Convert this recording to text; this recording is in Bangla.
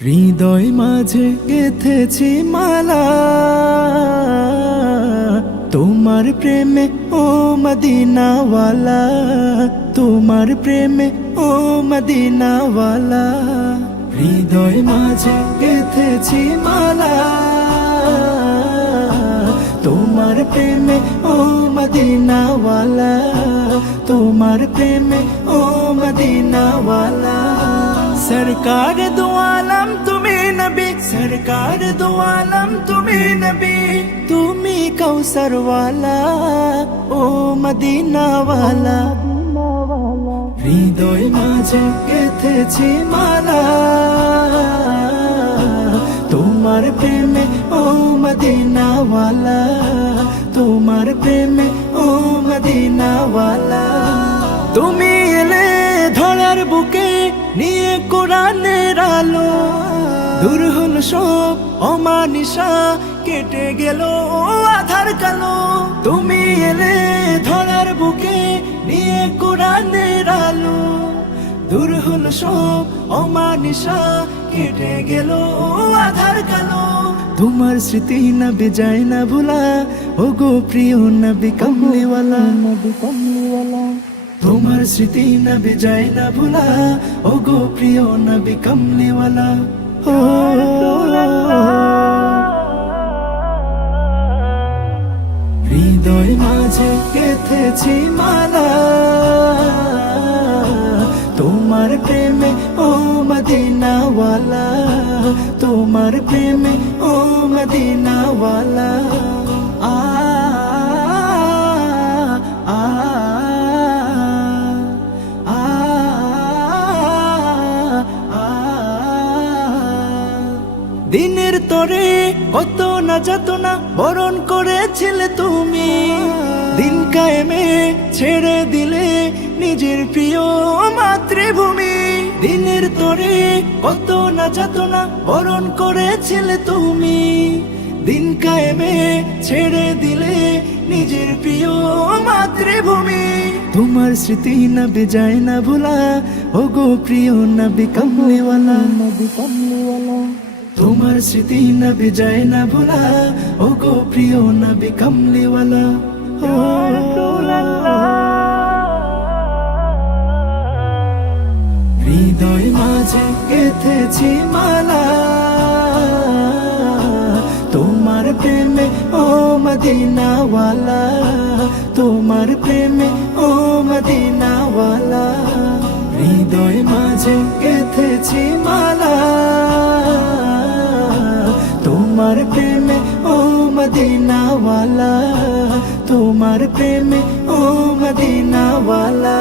হৃদয় মাঝে গেথেছি মালা তোমার প্রেমে ও মদিনাওয়ালা, তোমার প্রেমে ও মদিনাওয়ালা। হৃদয় মাঝে গেথেছি মালা তোমার প্রেমে ও মদিনাওয়ালা, তোমার প্রেমে ও মদিনাওয়ালা। सरकार दो आलम तुम्हें नबी, सरकार दो आलम तुम्हें नबी, तुम्ही कौसर वाला ओ मदीना वाला। হৃদয় মাঝে গেথেছি মালা তোমার প্রেমে ও মদিনা ওয়ালা, তোমার প্রেমে ও মদিনা ওয়ালা। তুমি এলে ধরার বুকে নিয়ে কোরআনের আলো, দূর হলো সব অমানিসা, কেটে গেল আধার কালো। তুমি এলে ধরার বুকে নিয়ে কোরআনের আলো, দূর হলো সব অমানিসা, কেটে গেল আধার কালো। তোমার স্মৃতি নবী যায় না ভুলা, ও গো প্রিয় নবী কমলিওয়ালা, নবী কমলিওয়ালা। তোমার স্মৃতি নবী যায় না ভুলা, ও গো প্রিয় নবী কমলিওয়ালা। ও হৃদয় মাঝে গেথেছি মালা তোমার প্রেমে ও মদিনাওয়ালা, তোমার প্রেমে ও মদিনাওয়ালা। আ আ দিনের তরে কত না যাতনা বরণ করেছিলে তুমি, দিন কায়েমে ছেড়ে দিলে নিজের প্রিয় মাতৃভূমি। দিনের তরে কত না যাতনা বরণ করেছিলে তুমি, দিন কায়েমে ছেড়ে দিলে নিজের প্রিয় মাতৃভূমি। তোমার স্মৃতি নবী যায় না ভুলা, ও গো প্রিয় নবী কমলিওয়ালা, নবী কমলিওয়ালা। তোমার স্মৃতি নবী যায় না ভুলা, ও গো প্রিয় নবী কমলিওয়ালা। হৃদয় মাঝে গেথেছি মালা তোমার প্রেমে ও মদিনাওয়ালা, তোমার প্রেমে ও মদিনাওয়ালা। হৃদয় মাঝে গেথেছি মালা তোমার প্রেমে ও মদিনাওয়ালা, তোমার প্রেমে ও মদিনাওয়ালা।